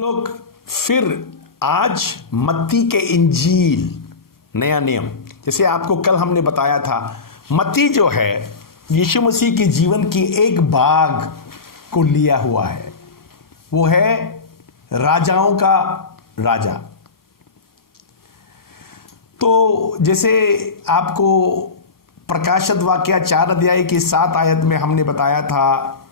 लोग फिर आज मत्ती के इंजील नया नियम, जैसे आपको कल हमने बताया था, मत्ती जो है यीशु मसीह के जीवन की एक भाग को लिया हुआ है। वो है राजाओं का राजा। तो जैसे आपको प्रकाशित वाक्य 4 अध्याय की 7 आयत में हमने बताया था,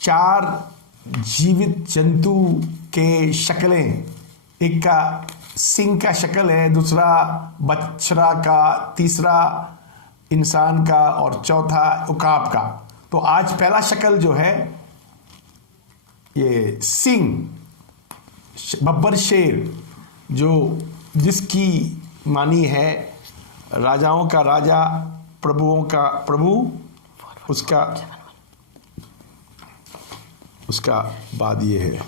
4 जीवित जंतु के शक्लें, एक का सिंह का शक्ल है, दूसरा बछड़ा का, तीसरा इंसान का और चौथा उकाब का। तो आज पहला शक्ल जो है ये सिंह, बब्बर शेर, जो जिसकी मानी है राजाओं का राजा, प्रभुओं का प्रभु, उसका बाद ये है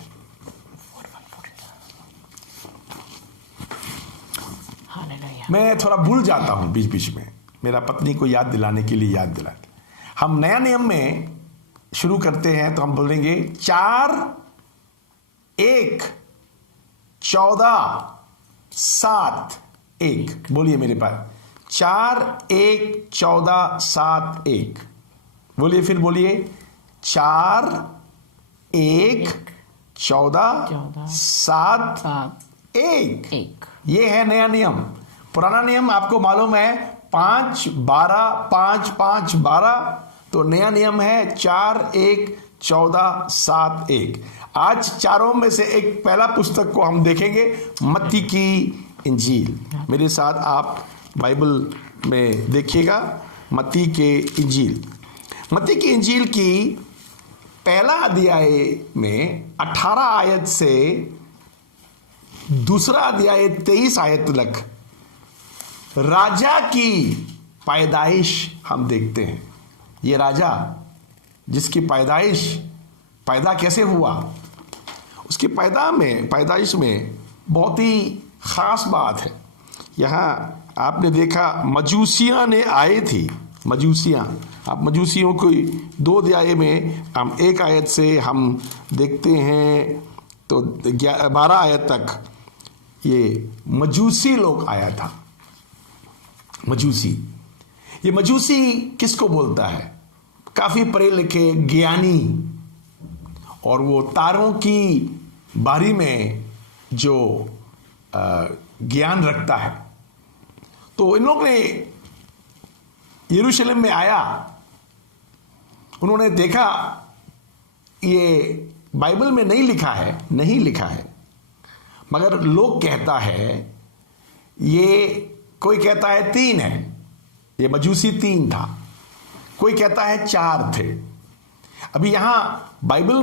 मैं थोड़ा भूल जाता हूं बीच बीच में, मेरा पत्नी को याद दिलाने के लिए याद दिलाते। हम नया नियम में शुरू करते हैं तो हम बोलेंगे 4 1 14 7 1। बोलिए मेरे पास, 4 1 14 7 1। बोलिए, फिर बोलिए, 4 1 14 7 1। ये है नया नियम। पुराना नियम आपको मालूम है 5 12 5 5 12। तो नया नियम है 4 1 14 7 1। आज चारों में से एक पहला पुस्तक को हम देखेंगे, मत्ती की इंजील। मेरे साथ आप बाइबल में देखिएगा, मत्ती के इंजील। मत्ती की इंजील की पहला अध्याय में 18 आयत से दूसरा अध्याय 23 आयत तक राजा की पैदाइश हम देखते हैं। ये राजा जिसकी पैदा कैसे हुआ, उसकी पैदाइश में बहुत ही खास बात है। यहाँ आपने देखा मजूसियाँ ने आए थी, मजूसियाँ। आप मजूसियों को 2 अध्याय में हम 1 आयत से हम देखते हैं तो 12 आयत तक ये मजूसी लोग आया था। ये मजूसी किसको बोलता है? काफी पढ़े लिखे ज्ञानी, और वो तारों की बारी में जो ज्ञान रखता है। तो इन लोग ने यरूशलेम में आया, उन्होंने देखा, ये बाइबल में नहीं लिखा है, मगर लोग कहता है, ये कोई कहता है 3 है, ये मजूसी 3 था, कोई कहता है 4 थे। अभी यहां बाइबल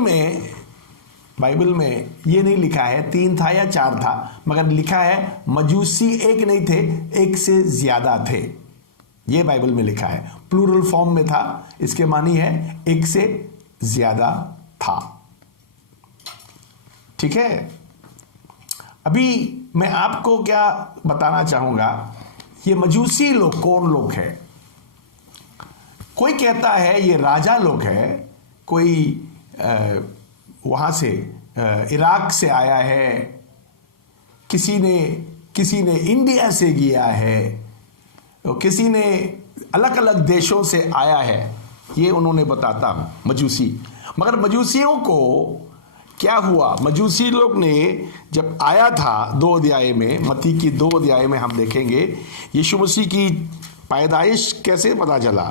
में ये नहीं लिखा है 3 था या 4 था, मगर लिखा है मजूसी 1 नहीं थे, 1 से ज्यादा थे। ये बाइबल में लिखा है, प्लूरल फॉर्म में था, इसके मानी है 1 से ज्यादा था। ठीक है। अभी मैं आपको क्या बताना चाहूंगा, ये मजूसी लोग कौन लोग हैं? कोई कहता है ये राजा लोग है, कोई वहां से इराक से आया है, किसी ने इंडिया से गया है, तो किसी ने अलग अलग देशों से आया है, ये उन्होंने बताता मजूसी। मगर मजूसियों को क्या हुआ? मजूसी लोग ने जब आया था 2 अध्याय में, मत्ती की 2 अध्याय में हम देखेंगे यीशु मसीह की पैदाइश कैसे पता चला।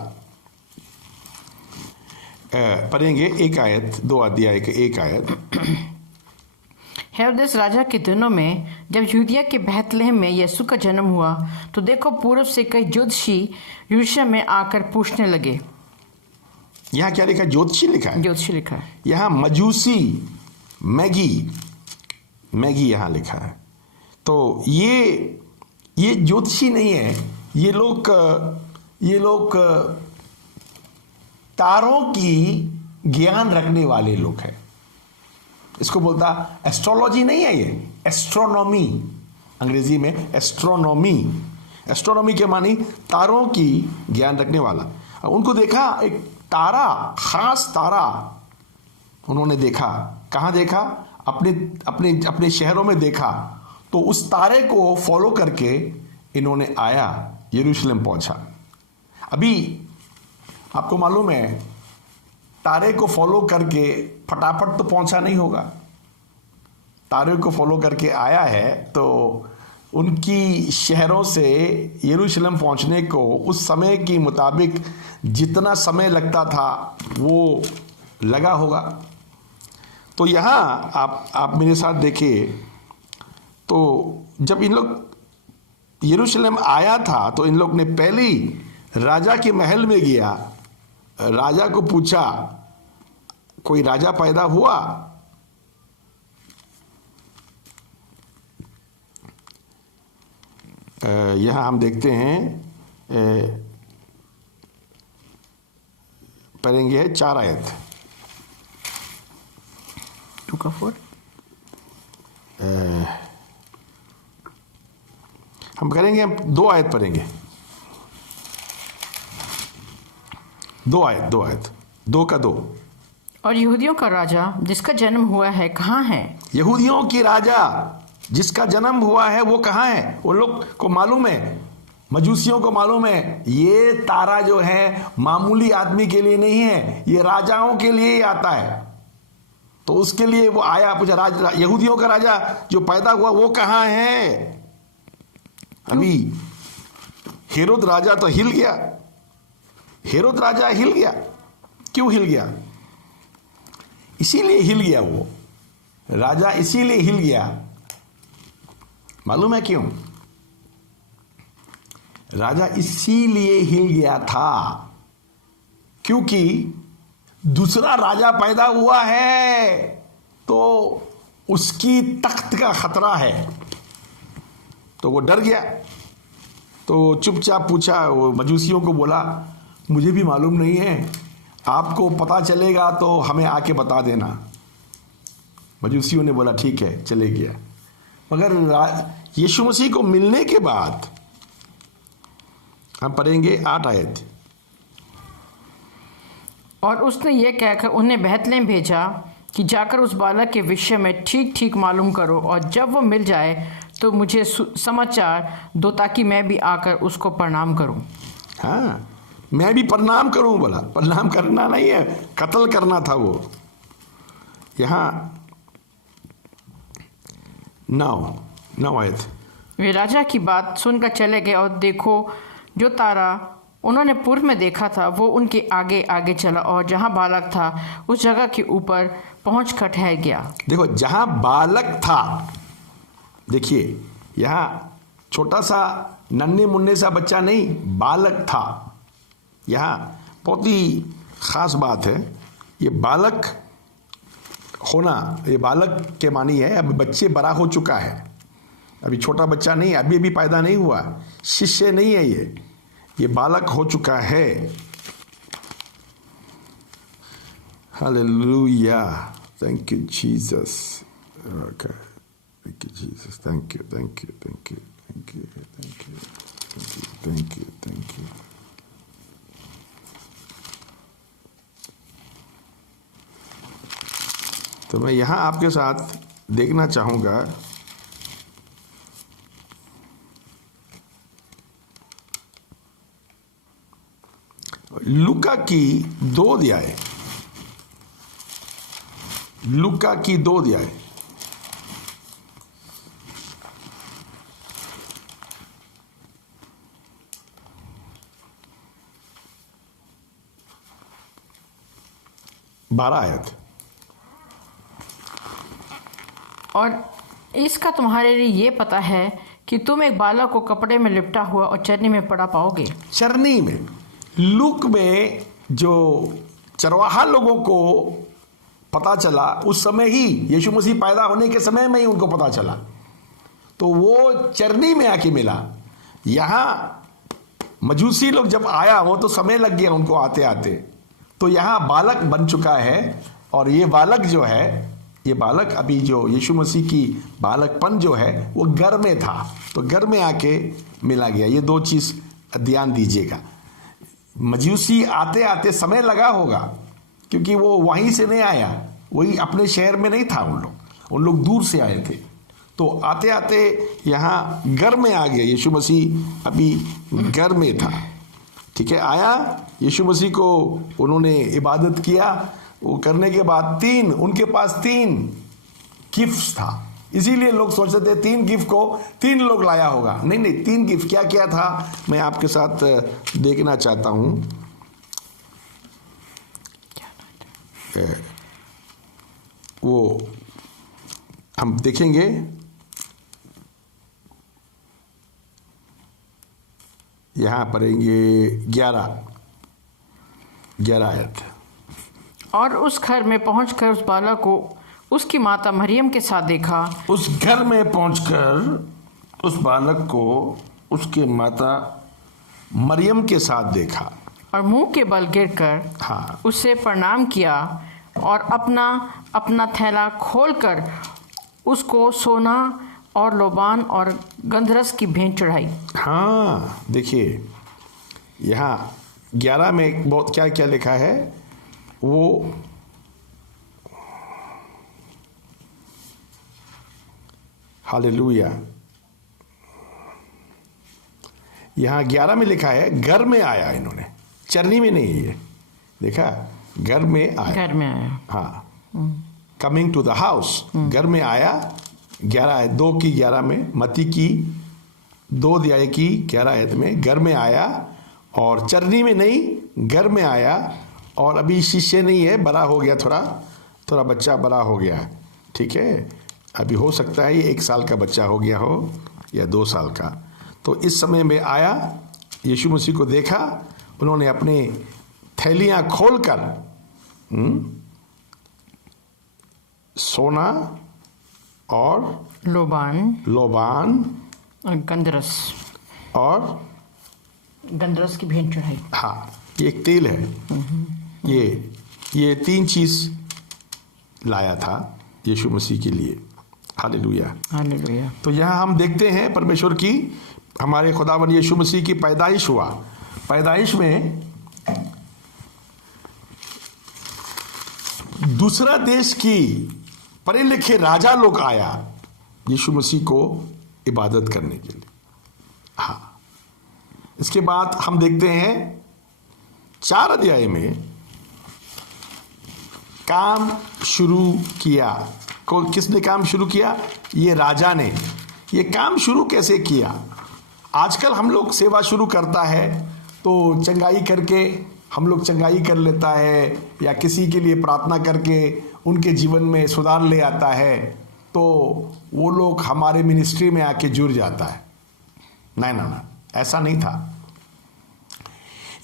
पढ़ेंगे 1 आयत, 2 अध्याय के 1 आयत। हेरोदेस राजा के दिनों में जब यूदिया के बैतलहम में यीशु का जन्म हुआ, तो देखो पूर्व से कई ज्योतिषी यरूशलेम में आकर पूछने लगे। यहाँ क्या लिखा है? ज्योतिषी लिखा है। ज्योतिषी लिखा है। यहाँ मजूसी, मैगी यहाँ लिखा है। तो ये ज्योतिषी नहीं है, ये लोग तारों की ज्ञान रखने वाले लोग हैं। इसको बोलता एस्ट्रोलॉजी नहीं है, ये एस्ट्रोनॉमी, अंग्रेजी में एस्ट्रोनॉमी के मानी तारों की ज्ञान रखने वाला। उनको देखा एक तारा, खास तारा उन्होंने देखा। कहां देखा? अपने अपने अपने शहरों में देखा, तो उस तारे को फॉलो करके इन्होंने आया, यरूशलेम पहुंचा। अभी आपको मालूम है, तारे को फॉलो करके फटाफट तो पहुंचा नहीं होगा। तारे को फॉलो करके आया है तो उनकी शहरों से यरूशलेम पहुंचने को उस समय के मुताबिक जितना समय लगता था वो लगा होगा। तो यहाँ आप मेरे साथ देखिए, तो जब इन लोग यरूशलेम आया था तो इन लोग ने पहले ही राजा के महल में गया, राजा को पूछा कोई राजा पैदा हुआ? यहाँ हम देखते हैं, पढ़ेंगे 4 आयत, 2 का 4। हम करेंगे, 2 आयत पढ़ेंगे, 2 आयत 2 का 2। और यहूदियों का राजा जिसका जन्म हुआ है कहाँ है? यहूदियों की राजा जिसका जन्म हुआ है वो कहाँ है? वो लोग को मालूम है, मजूसियों को मालूम है, ये तारा जो है मामूली आदमी के लिए नहीं है, ये राजाओं के लिए ही आता है। तो उसके लिए वो आया, पूछा यहूदियों का राजा जो पैदा हुआ वो कहाँ है? अभी हेरोद राजा तो हिल गया, हेरोद राजा हिल गया। क्यों हिल गया? इसीलिए हिल गया वो राजा, इसीलिए हिल गया। मालूम है क्यों? राजा इसीलिए हिल गया था क्योंकि दूसरा राजा पैदा हुआ है तो उसकी तख्त का खतरा है। तो वो डर गया, तो चुपचाप पूछा, वो मजूसियों को बोला मुझे भी मालूम नहीं है, आपको पता चलेगा तो हमें आके बता देना। मजूसियों ने बोला ठीक है, चले गया। मगर यीशु मसीह को मिलने के बाद हम पढ़ेंगे 8 आयत। और उसने ये कहकर उन्हें बेथलेहम भेजा कि जाकर उस बालक के विषय में ठीक ठीक मालूम करो, और जब वो मिल जाए तो मुझे समाचार दो ताकि मैं भी आकर उसको प्रणाम करूं। हाँ, मैं भी प्रणाम करूं। बोला प्रणाम करना नहीं है, कत्ल करना था वो। यहाँ 9 आयत। वे राजा की बात सुनकर चले गए, और देखो जो तारा उन्होंने पूर्व में देखा था वो उनके आगे आगे चला, और जहां बालक था उस जगह के ऊपर पहुंचकर ठहर गया। देखो जहां बालक था, देखिए यहाँ छोटा सा नन्हे मुन्ने सा बच्चा नहीं, बालक था। यहाँ बहुत ही खास बात है, ये बालक होना, ये बालक के मानी है अब बच्चे बड़ा हो चुका है, अभी छोटा बच्चा नहीं, अभी भी पैदा नहीं हुआ, शिष्य नहीं है, ये बालक हो चुका है। Hallelujah, thank you Jesus. Okay, thank you Jesus, thank you, thank you, thank you, thank you, thank you, thank you, thank you. तो मैं यहाँ आपके साथ देखना चाहूँगा लूका की 2 अध्याय, लूका की 2 अध्याय। बारह आयत। और इसका तुम्हारे लिए ये पता है कि तुम एक बालक को कपड़े में लिपटा हुआ और चरनी में पड़ा पाओगे। चरनी में, लूक में जो चरवाहा लोगों को पता चला उस समय ही, यीशु मसीह पैदा होने के समय में ही उनको पता चला, तो वो चरनी में आके मिला। यहाँ मजूसी लोग जब आया वो तो समय लग गया उनको आते आते, तो यहाँ बालक बन चुका है। और ये बालक जो है, ये बालक अभी जो यीशु मसीह की बालकपन जो है वो घर में था, तो घर में आके मिला गया। ये 2 चीज़ ध्यान दीजिएगा। मजूसी आते आते समय लगा होगा क्योंकि वो वहीं से नहीं आया, वही अपने शहर में नहीं था उन लोग, उन लोग दूर से आए थे। तो आते आते यहाँ घर में आ गए। यीशु मसीह अभी घर में था, ठीक है। आया यीशु मसीह को उन्होंने इबादत किया। वो करने के बाद उनके पास 3 गिफ्ट था। इसीलिए लोग सोचते थे 3 गिफ्ट को 3 लोग लाया होगा। नहीं, 3 गिफ्ट क्या क्या था मैं आपके साथ देखना चाहता हूं। वो हम देखेंगे। यहां पढ़ेंगे 11 आयत। और उस घर में पहुंचकर उस बालक को उसकी माता मरियम के साथ देखा। उस घर में पहुंचकर उस बालक को उसके माता मरियम के साथ देखा और मुंह के बल गिरकर हाँ उसे प्रणाम किया और अपना थैला खोलकर उसको सोना और लोबान और गंधरस की भेंट चढ़ाई। हाँ, देखिए यहाँ 11 में बहुत क्या क्या लिखा है। वो हालेलुया। यहाँ 11 में लिखा है घर में आया। इन्होंने चरनी में नहीं है, देखा, घर में आया। हाँ, कमिंग टू द हाउस, घर में आया। 2:11 में, मत्ती की 2 अध्याय की 11 आयत में घर में आया। और चरनी में नहीं, घर में आया। और अभी शिष्य नहीं है, बड़ा हो गया, थोड़ा बच्चा बड़ा हो गया, ठीक है। अभी हो सकता है ये 1 साल का बच्चा हो गया हो या 2 साल का। तो इस समय में आया, यीशु मसीह को देखा। उन्होंने अपने थैलियां खोलकर सोना और लोबान और गंधरस की भेंट चढ़ाई। हाँ, ये एक तेल है। ये 3 चीज लाया था यीशु मसीह के लिए। Hallelujah, hallelujah. तो यहाँ हम देखते हैं परमेश्वर की, हमारे खुदावन यीशु मसीह की पैदाइश हुआ। पैदाइश में दूसरा देश की पढ़े लिखे राजा लोग आया यीशु मसीह को इबादत करने के लिए। हाँ, इसके बाद हम देखते हैं 4 अध्याय में काम शुरू किया। किसने काम शुरू किया? ये राजा ने। ये काम शुरू कैसे किया? आजकल हम लोग सेवा शुरू करता है तो चंगाई करके हम लोग चंगाई कर लेता है, या किसी के लिए प्रार्थना करके उनके जीवन में सुधार ले आता है, तो वो लोग हमारे मिनिस्ट्री में आके जुड़ जाता है। ना, ऐसा नहीं था।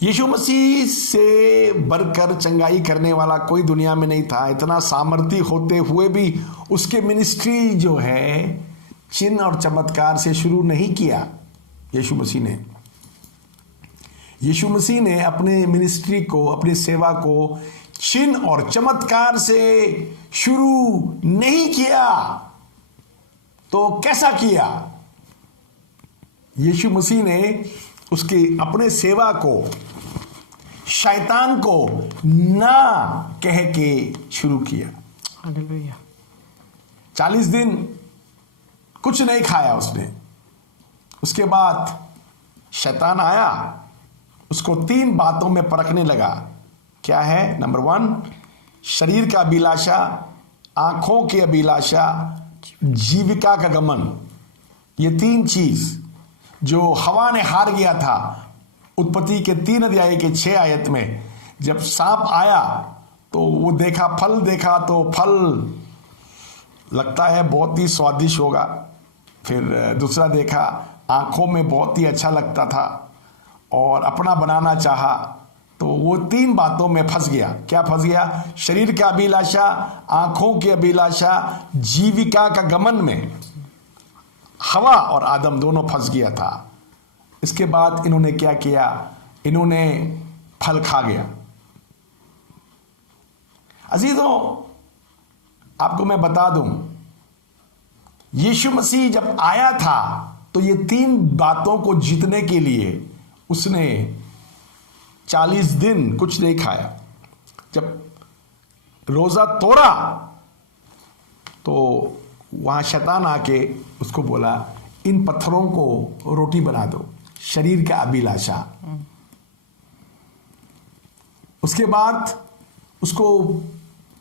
यीशु मसीह से बढ़कर चंगाई करने वाला कोई दुनिया में नहीं था। इतना सामर्थ्य होते हुए भी उसके मिनिस्ट्री जो है चिन्ह और चमत्कार से शुरू नहीं किया। यीशु मसीह ने अपने मिनिस्ट्री को, अपनी सेवा को चिन्ह और चमत्कार से शुरू नहीं किया। तो कैसा किया? यीशु मसीह ने उसके अपने सेवा को शैतान को ना कह के शुरू किया। हालेलुया। 40 दिन कुछ नहीं खाया उसने। उसके बाद शैतान आया, उसको 3 बातों में परखने लगा। क्या है? नंबर 1, शरीर का अभिलाषा, आंखों की अभिलाषा, जीविका का गमन। ये 3 चीज जो हवा ने हार गया था। उत्पत्ति के 3 अध्याय के 6 आयत में जब सांप आया तो वो फल देखा तो फल लगता है बहुत ही स्वादिष्ट होगा। फिर दूसरा देखा, आंखों में बहुत ही अच्छा लगता था और अपना बनाना चाहा। तो वो 3 बातों में फंस गया। क्या फंस गया? शरीर का अभिलाषा, आंखों की अभिलाषा, जीविका का गमन में हवा और आदम दोनों फंस गया था। इसके बाद इन्होंने क्या किया? इन्होंने फल खा गया। अजीजों, आपको मैं बता दूं, यीशु मसीह जब आया था तो ये 3 बातों को जीतने के लिए उसने 40 दिन कुछ नहीं खाया। जब रोजा तोड़ा तो वहाँ शैतान आके उसको बोला, इन पत्थरों को रोटी बना दो, शरीर का अभिलाषा। उसके बाद उसको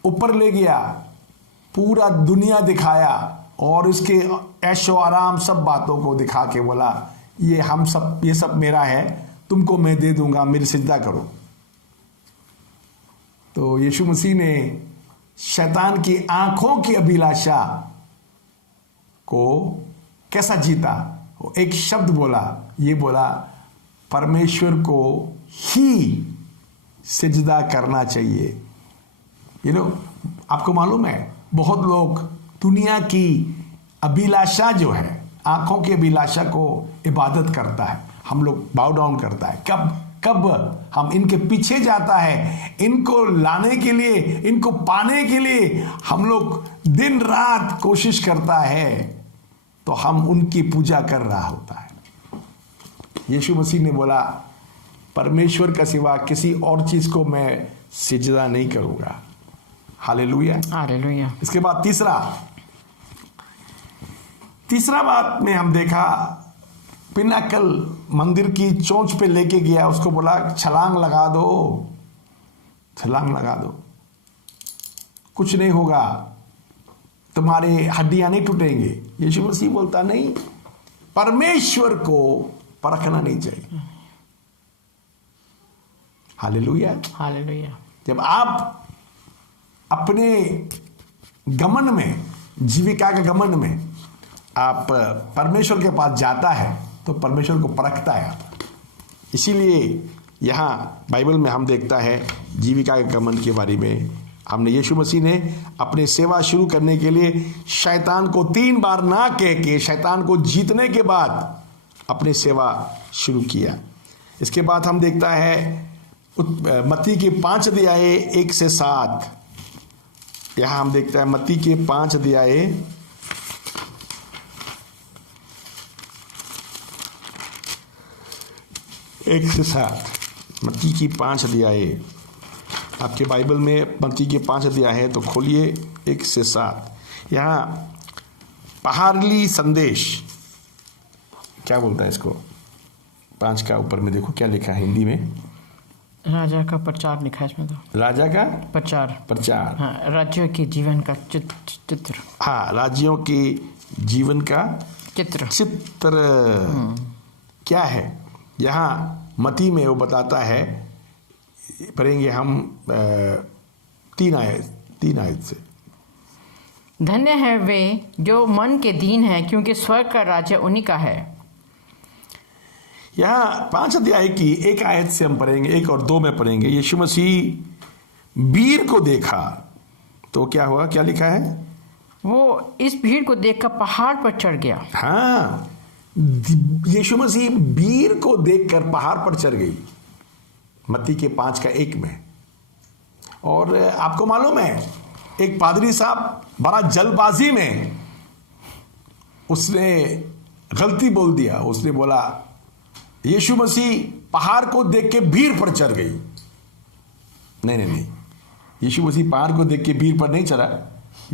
ऊपर ले गया, पूरा दुनिया दिखाया और उसके ऐशो आराम सब बातों को दिखा के बोला, ये सब मेरा है, तुमको मैं दे दूंगा, मेरी सिजदा करो। तो यीशु मसीह ने शैतान की आंखों की अभिलाषा को कैसा जीता? वो एक शब्द बोला, ये बोला, परमेश्वर को ही सिजदा करना चाहिए। आपको मालूम है, बहुत लोग दुनिया की अभिलाषा जो है, आंखों की अभिलाषा को इबादत करता है, हम लोग बाउ डाउन करता है। कब हम इनके पीछे जाता है, इनको लाने के लिए, इनको पाने के लिए हम लोग दिन रात कोशिश करता है, तो हम उनकी पूजा कर रहा होता है। यीशु मसीह ने बोला, परमेश्वर का सिवा किसी और चीज को मैं सिजदा नहीं करूंगा। Hallelujah, hallelujah. इसके बाद तीसरा बात में हम देखा, पिनाकल मंदिर की चोंच पे लेके गया, उसको बोला छलांग लगा दो, छलांग लगा दो, कुछ नहीं होगा, तुम्हारे हड्डियां नहीं टूटेंगे। यीशु मसीह बोलता नहीं, परमेश्वर को परखना नहीं चाहिए। Hallelujah, hallelujah. जब आप अपने गमन में, जीविका के गमन में आप परमेश्वर के पास जाता है, तो परमेश्वर को परखता है। इसीलिए यहाँ बाइबल में हम देखता है जीविका के गमन के बारे में, हमने यीशु मसीह ने अपने सेवा शुरू करने के लिए शैतान को 3 बार ना कह के, शैतान को जीतने के बाद अपनी सेवा शुरू किया। इसके बाद हम देखता है मत्ती के 5 अध्याय 1 से 7, यहाँ हम देखता है मत्ती के 5 अध्याय 1 से 7, मत्ती की 5 अध्याय, आपके बाइबल में मत्ती के 5 अध्याय है, तो खोलिए 1 से 7। यहाँ पहाड़ली संदेश, क्या बोलता है इसको, 5 का ऊपर में देखो क्या लिखा है हिंदी में, राजा का प्रचार लिखा है इसमें, तो राजा का प्रचार, हाँ, राज्यों के जीवन का चित्र, हाँ, राज्यों के जीवन का चित्र क्या है। यहाँ मती में वो बताता है, पढ़ेंगे हम 3 आयत से। धन्य है वे जो मन के दीन है, क्योंकि स्वर्ग का राज्य उन्हीं का है। यहाँ 5 अध्याय की 1 आयत से हम पढ़ेंगे, 1 और 2 में पढ़ेंगे। यीशु मसीह भीड़ को देखा तो क्या हुआ, क्या लिखा है, वो इस भीड़ को देखकर पहाड़ पर चढ़ गया। हाँ, यीशु मसीह भीड़ को देखकर पहाड़ पर चढ़ गई, मत्ती के 5 का 1 में। और आपको मालूम है, एक पादरी साहब बड़ा जल्दबाजी में उसने गलती बोल दिया, उसने बोला यीशु मसीह पहाड़ को देख के भीड़ पर चढ़ गई। नहीं, यीशु मसीह पहाड़ को देख के भीड़ पर नहीं चढ़ा,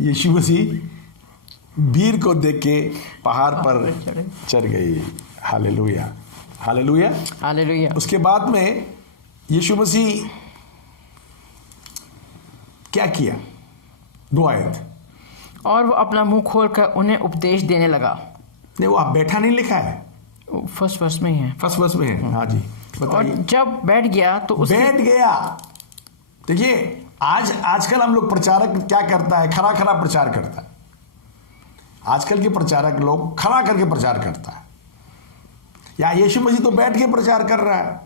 यीशु मसीह भीड़ को देख के पहाड़ पर चढ़ गई। Hallelujah, hallelujah, hallelujah. उसके बाद में यीशु मसीह क्या किया, 2 आयत, और वो अपना मुंह खोलकर उन्हें उपदेश देने लगा। नहीं, वो आप बैठा नहीं लिखा है, फर्स्ट वर्स में ही है, फर्स्ट वर्स में है। हाँ जी, बताइए। और जब बैठ गया तो बैठ गया। देखिए, आजकल हम लोग प्रचारक क्या करता है, खड़ा प्रचार करता है। आजकल के प्रचारक लोग खड़ा करके प्रचार करता है, या यीशु मसीह तो बैठ के प्रचार कर रहा है।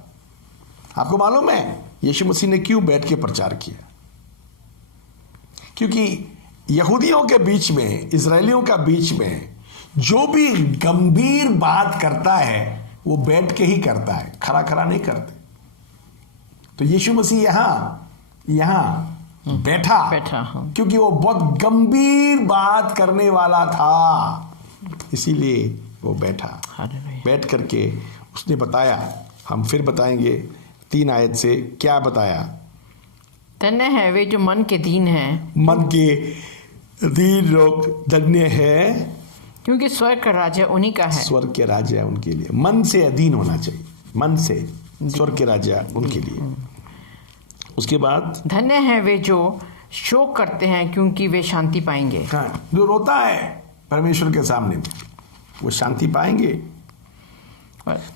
आपको मालूम है यीशु मसीह ने क्यों बैठ के प्रचार किया? क्योंकि यहूदियों के बीच में, इजरायलियों का बीच में जो भी गंभीर बात करता है वो बैठ के ही करता है, खड़ा नहीं करते। तो यीशु मसीह यहाँ बैठा, हाँ। क्योंकि वो बहुत गंभीर बात करने वाला था, इसीलिए वो बैठा। बैठ करके उसने बताया, हम फिर बताएंगे 3 आयत से क्या बताया। धन्य है वे जो मन के दीन हैं, मन के दीन लोग धन्य है, क्योंकि स्वर्ग का राज्य उन्हीं का है। स्वर्ग के राज्य है उनके लिए। मन से अधीन होना चाहिए, मन से स्वर्ग के राज्य उनके लिए। उसके बाद धन्य है वे जो शोक करते हैं, क्योंकि वे शांति पाएंगे। हाँ, जो रोता है परमेश्वर के सामने में वो शांति पाएंगे।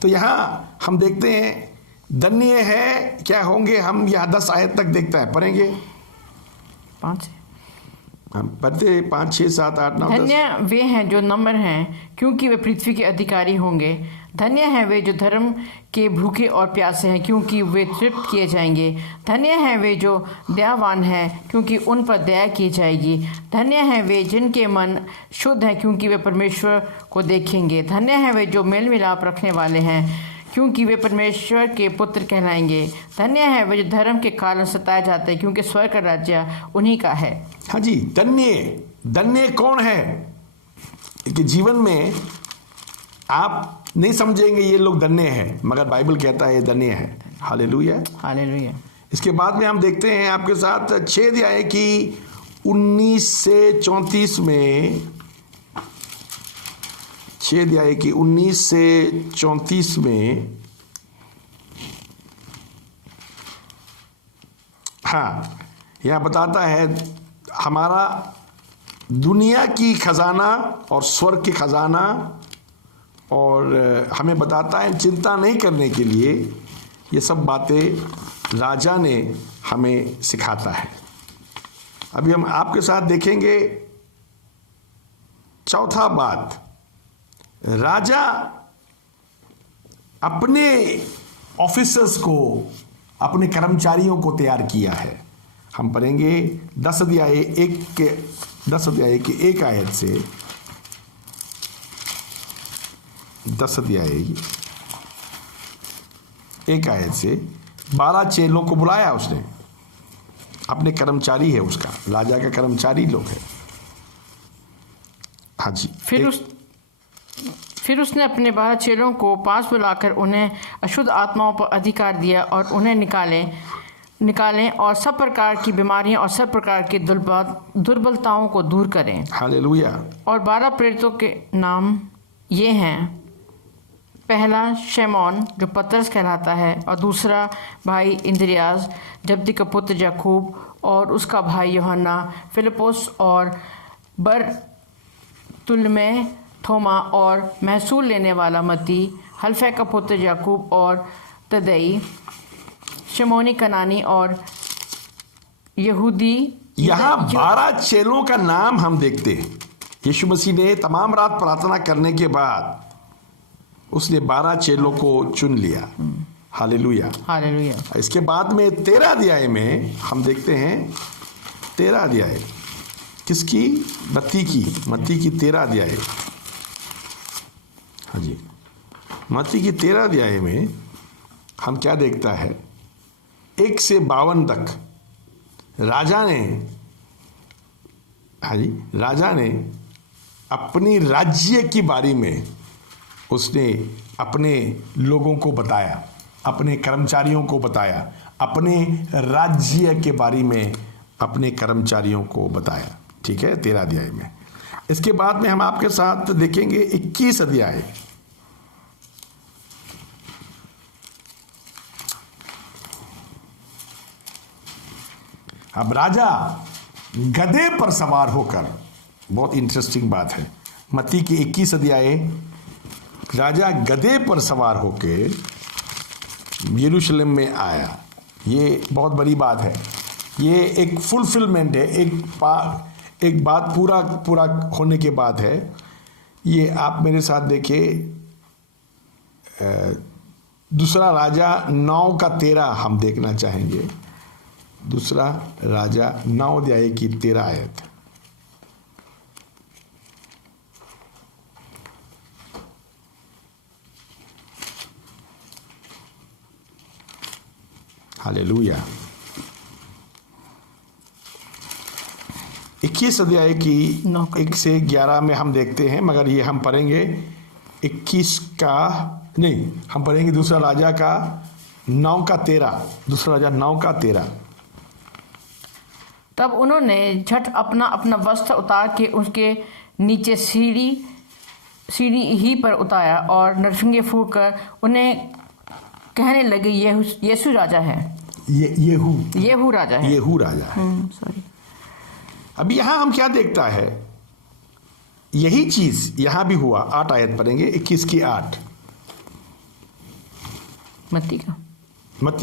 तो यहाँ हम देखते हैं धन्य है क्या होंगे हम, यहाँ 10 आयत तक देखता है, पढ़ेंगे 5 हम पढ़ते 5 6 7 8 9 10। धन्य वे हैं जो नम्र हैं, क्योंकि वे पृथ्वी के अधिकारी होंगे। धन्य हैं वे जो धर्म के भूखे और प्यासे हैं, क्योंकि वे तृप्त किए जाएंगे। धन्य हैं वे जो दयावान हैं, क्योंकि उन पर दया की जाएगी। धन्य हैं वे जिनके मन शुद्ध हैं, क्योंकि वे परमेश्वर को देखेंगे। धन्य हैं वे जो मेल मिलाप रखने वाले हैं, क्योंकि वे परमेश्वर के पुत्र कहलाएंगे। धन्य है वे जो धर्म के कारण सताए जाते हैं, क्योंकि स्वर्ग का राज्य उन्हीं का है। हाँ जी, धन्य धन्य कौन है कि जीवन में आप नहीं समझेंगे ये लोग धन्य है, मगर बाइबल कहता है ये धन्य है। Hallelujah, hallelujah. इसके बाद में हम देखते हैं आपके साथ 6 अध्याय की 19 से 34 में, 6 अध्याय की 19 से 34 में, हाँ, यह बताता है हमारा दुनिया की खजाना और स्वर्ग की खजाना, और हमें बताता है चिंता नहीं करने के लिए। ये सब बातें राजा ने हमें सिखाता है। अभी हम आपके साथ देखेंगे चौथा बात, राजा अपने ऑफिसर्स को, अपने कर्मचारियों को तैयार किया है। हम पढ़ेंगे 10 अध्याय की 1 आयत से, 10 अध्याय 1 आयत से 12 चेलों को बुलाया उसने, अपने कर्मचारी है, उसका राजा का कर्मचारी लोग है। हाँ जी। फिर उसने अपने 12 चेलों को पास बुलाकर उन्हें अशुद्ध आत्माओं पर अधिकार दिया और उन्हें निकालें और सब प्रकार की बीमारियां और सब प्रकार की दुर्बलताओं को दूर करें। हालेलुया। और 12 प्रेरितों के नाम ये हैं, पहला शैमोन जो पतरस कहलाता है, और दूसरा भाई इंद्रियास, जब्दी का पुत्र याकूब, और उसका भाई यूहन्ना, फिलिप्पुस और बरतुल्मै, थोमा और महसूल लेने वाला मत्ती, हल्फै का पुत्र याकूब और तदई, शमोनी कनानी और यहूदी। यहाँ 12 चेलों का नाम हम देखते हैं। यीशु मसीह ने तमाम रात प्रार्थना करने के बाद उसने 12 चेलों को चुन लिया। Hallelujah, hallelujah. इसके बाद में 13 अध्याय में हम देखते हैं, 13 अध्याय किसकी? मत्ती की 13 अध्याय। हाँ जी, मत्ती की 13 अध्याय में हम क्या देखता है, 1 से 52 तक राजा ने अपनी राज्य की बारी में उसने अपने लोगों को बताया, अपने कर्मचारियों को बताया, अपने राज्य के बारे में अपने कर्मचारियों को बताया। ठीक है, 13 अध्याय में। इसके बाद में हम आपके साथ देखेंगे 21 अध्याय। अब राजा गधे पर सवार होकर, बहुत इंटरेस्टिंग बात है, मत्ती की 21 अध्याय, राजा गधे पर सवार होकर यरूशलेम में आया। ये बहुत बड़ी बात है, ये एक फुलफिलमेंट है, एक बात पूरा होने के बाद है। ये आप मेरे साथ देखिए, दूसरा राजा 9 का 13 हम देखना चाहेंगे। दूसरा राजा 9 अध्याय की 13 आयत। हालेलुया। 21 अध्याय की 1 से 11 में हम देखते हैं, मगर ये हम पढ़ेंगे 21 का नहीं, हम पढ़ेंगे दूसरा राजा का 9 का 13। दूसरा राजा 9 का 13। तब उन्होंने झट अपना अपना वस्त्र उतार के उसके नीचे सीढ़ी ही पर उतारा और नरसिंगे फूंक कर उन्हें कहने लगे, यीशु राजा है। येहू राजा है। येहू राजा है। सॉरी। अब यहां हम क्या देखता है, यही चीज यहां भी हुआ। 8 आयत पढ़ेंगे, 21 की 8, मत्ती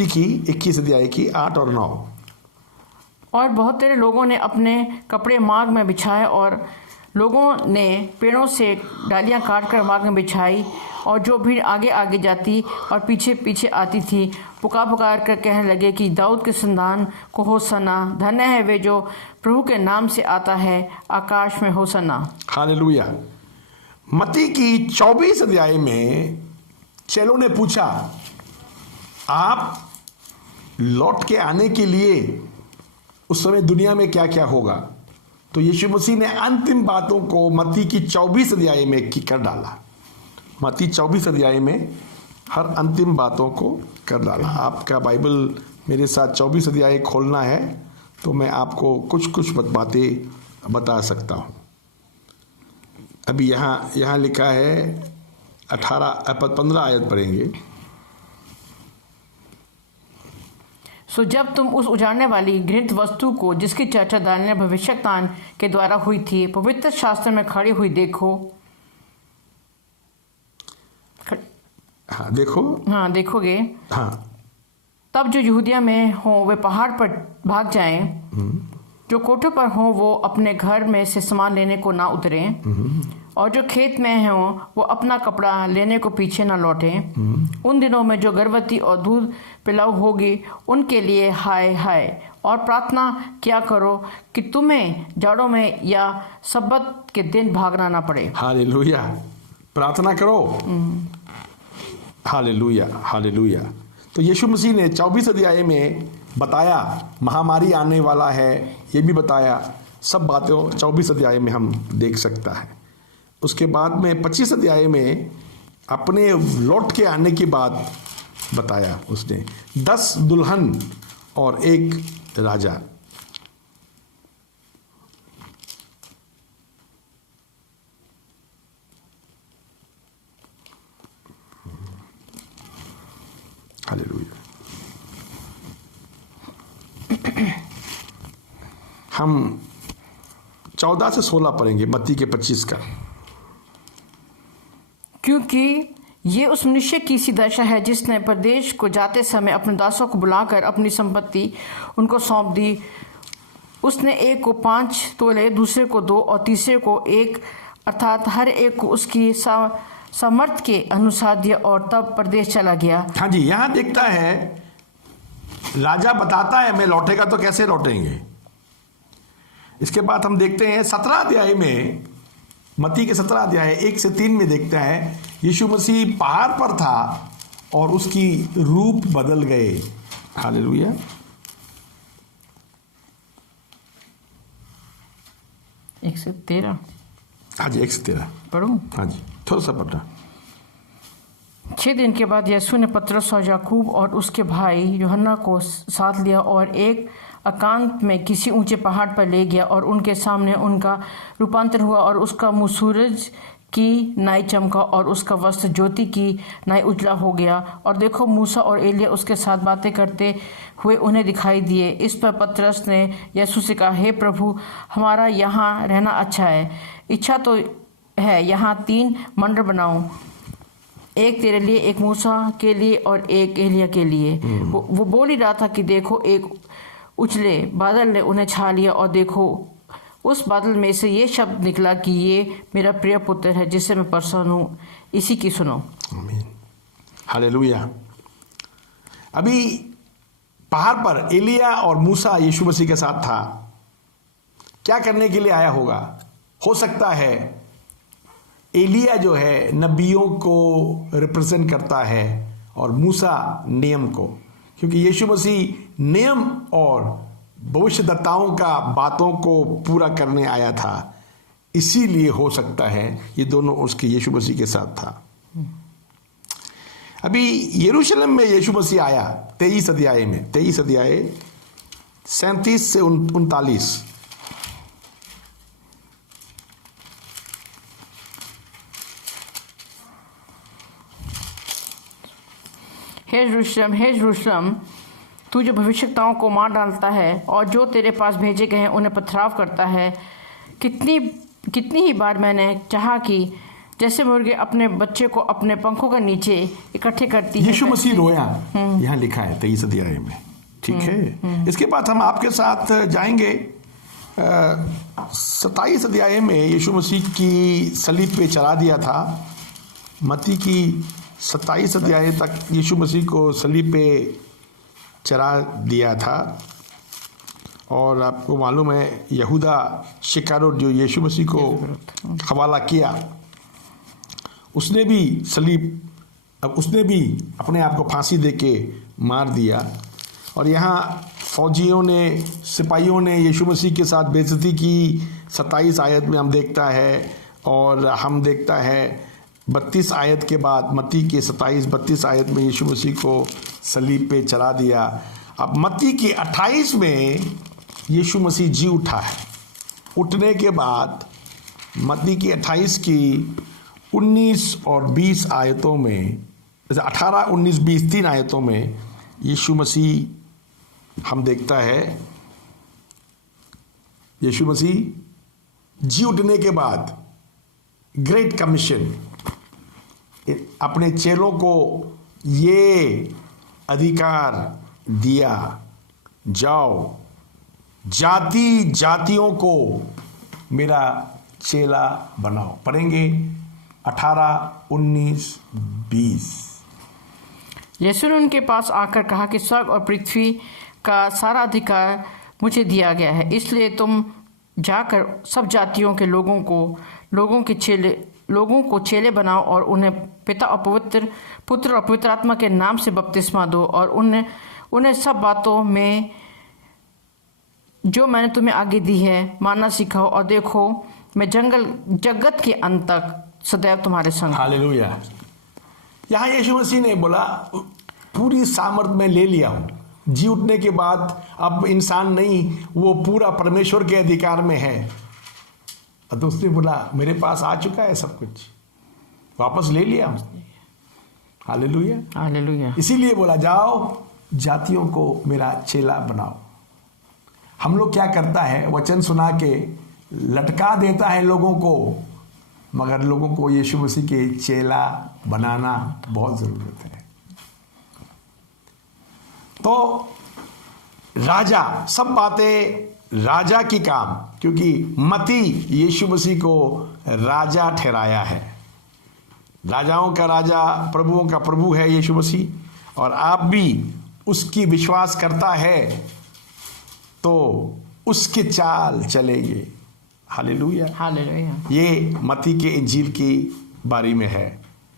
की 21 अध्याय की 8 और 9। और बहुत तेरे लोगों ने अपने कपड़े मार्ग में बिछाए और लोगों ने पेड़ों से डालियां काटकर मार्ग में बिछाई, और जो भीड़ आगे आगे जाती और पीछे पीछे आती थी पुकार कर कहने लगे कि दाऊद के संतान को होसन्ना, धन्य है वे जो प्रभु के नाम से आता है, आकाश में होसन्ना। हालेलुया। मत्ती की 24 अध्याय में चेलों ने पूछा, आप लौट के आने के लिए उस समय दुनिया में क्या क्या होगा? तो यीशु मसीह ने अंतिम बातों को मत्ती की 24 अध्याय में कर डाला। मत्ती 24 अध्याय में हर अंतिम बातों को कर डाला। आपका बाइबल मेरे साथ 24 अध्याय खोलना है तो मैं आपको कुछ कुछ बातें बता सकता हूँ। अभी यहाँ लिखा है 15 आयत पढ़ेंगे। सो जब तुम उस उजाड़ने वाली घृणित वस्तु को जिसकी चर्चा दानिय्येल भविष्यद्वक्ता के द्वारा हुई थी पवित्र शास्त्र में खड़ी हुई देखोगे। तब जो यहूदिया में हो वे पहाड़ पर भाग जाएं, जो कोठों पर हो वो अपने घर में से सामान लेने को ना उतरें, और जो खेत में हो वो अपना कपड़ा लेने को पीछे ना लौटें। उन दिनों में जो गर्भवती और दूध पिलाऊ होगी उनके लिए हाय हाय। और प्रार्थना क्या करो कि तुम्हें जाड़ों में या सब्बत के दिन भागना ना पड़े। हालेलुया। प्रार्थना करो। Hallelujah, hallelujah. तो यीशु मसीह ने 24 अध्याय में बताया महामारी आने वाला है, ये भी बताया। सब बातें 24 अध्याय में हम देख सकता है। उसके बाद में 25 अध्याय में अपने लौट के आने की बात बताया उसने। 10 दुल्हन और 1 राजा। हालेलुया। हम 14 से 16 पढ़ेंगे मत्ती के 25 का। क्योंकि ये उस मनुष्य की सी दशा है जिसने परदेश को जाते समय अपने दासों को बुलाकर अपनी संपत्ति उनको सौंप दी। उसने एक को 5 तोले, दूसरे को 2 और तीसरे को 1, अर्थात हर एक को उसकी सामर्थ के अनुसार दिया, और तब परदेश चला गया। हाँ जी, यहाँ देखता है राजा बताता है मैं लौटेगा तो कैसे लौटेंगे। इसके बाद हम देखते हैं 17 अध्याय में, मत्ती के 17 अध्याय 1 से 3 में देखता है यीशु मसीह पहाड़ पर था और उसकी रूप बदल गए। हालेलुया। एक से 13। हाँ जी, 1 से 13 पढ़ूं? हाँ जी, थोड़ा सा पढ़ना। 6 दिन के बाद यीशु ने पतरस और याकूब और उसके भाई यूहन्ना को साथ लिया और एक एकांत में किसी ऊंचे पहाड़ पर ले गया, और उनके सामने उनका रूपांतर हुआ, और उसका मुंह सूरज की नाई चमका और उसका वस्त्र ज्योति की नाई उजला हो गया। और देखो मूसा और एलिया उसके साथ बातें करते हुए उन्हें दिखाई दिए। इस पर पतरस ने यीशु से कहा, हे प्रभु, हमारा यहाँ रहना अच्छा है। इच्छा तो है यहाँ 3 मंडल बनाऊं, एक तेरे लिए, एक मूसा के लिए और एक एलिया के लिए। वो बोल ही रहा था कि देखो एक उछले बादल ने उन्हें छा लिया, और देखो उस बादल में से ये शब्द निकला कि ये मेरा प्रिय पुत्र है जिससे मैं प्रसन्न हूँ, इसी की सुनो। आमीन। हालेलुया। अभी पहाड़ पर एलिया और मूसा यीशु मसीह के साथ था। क्या करने के लिए आया होगा? हो सकता है एलिया जो है नबियों को रिप्रेजेंट करता है और मूसा नियम को, क्योंकि यीशु मसीह नियम और भविष्यद्वक्ताओं का बातों को पूरा करने आया था। इसीलिए हो सकता है ये दोनों उसके यीशु मसीह के साथ था। अभी यरूशलेम में यीशु मसीह आया 23 अध्याय में, 23 अध्याय 37 से 39। हे यरूशलेम, तू जो भविष्यवक्ताओं को मार डालता है और जो तेरे पास भेजे गए हैं उन्हें पथराव करता है, कितनी ही बार मैंने चाहा कि जैसे मुर्गे अपने बच्चे को अपने पंखों के नीचे इकट्ठे करती है। यीशु मसीह रोया, यहाँ लिखा है 23 अध्याय में, ठीक है। इसके बाद हम आपके साथ जाएंगे 27 अध्याय में। यीशु मसीह की सलीब पे चढ़ा दिया था। मत्ती की 27 अध्याय तक यीशु मसीह को सलीब पे चढ़ा दिया था। और आपको मालूम है यहूदा शिकारोट जो यीशु मसीह को हवाला किया, उसने भी अपने आप को फांसी देके मार दिया। और यहाँ फौजियों ने, सिपाहियों ने यीशु मसीह के साथ बेइज्जती की। 27 आयत में हम देखता है, और हम देखता है 32 आयत के बाद, मत्ती के 27-32 आयत में यीशु मसीह को सलीब पे चढ़ा दिया। अब मत्ती की 28 में यीशु मसीह जी उठा है। उठने के बाद मत्ती की 28 की 19 और 20 आयतों में, 18, 19, 20 3 आयतों में यीशु मसीह हम देखता है, यीशु मसीह जी उठने के बाद ग्रेट कमीशन अपने चेलों को ये अधिकार दिया, जाओ जाति जातियों को मेरा चेला बनाओ। पढ़ेंगे 18, 19, 20। यीशु ने उनके पास आकर कहा कि स्वर्ग और पृथ्वी का सारा अधिकार मुझे दिया गया है, इसलिए तुम जाकर सब जातियों के लोगों को चेले बनाओ और उन्हें पिता और पुत्र और पवित्र आत्मा के नाम से बपतिस्मा दो, और उन्हें सब बातों में जो मैंने तुम्हें आगे दी है मानना सिखाओ, और देखो मैं जगत के अंत तक सदैव तुम्हारे संग। हालेलुया। यहाँ यीशु मसीह ने बोला पूरी सामर्थ में ले लिया हूँ। जी उठने के बाद अब इंसान नहीं, वो पूरा परमेश्वर के अधिकार में है। तो उसने बोला मेरे पास आ चुका है सब कुछ, वापस ले लिया उसने। Hallelujah, hallelujah. इसीलिए बोला जाओ जातियों को मेरा चेला बनाओ। हम लोग क्या करता है, वचन सुना के लटका देता है लोगों को, मगर लोगों को यीशु मसीह के चेला बनाना बहुत जरूरत है। तो राजा, सब बातें राजा की काम, क्योंकि मती यीशु मसीह को राजा ठहराया है। राजाओं का राजा, प्रभुओं का प्रभु है यीशु मसीह। और आप भी उसकी विश्वास करता है तो उसके चाल चलेंगे। Hallelujah, hallelujah. ये मत्ती के इंजील की बारी में है।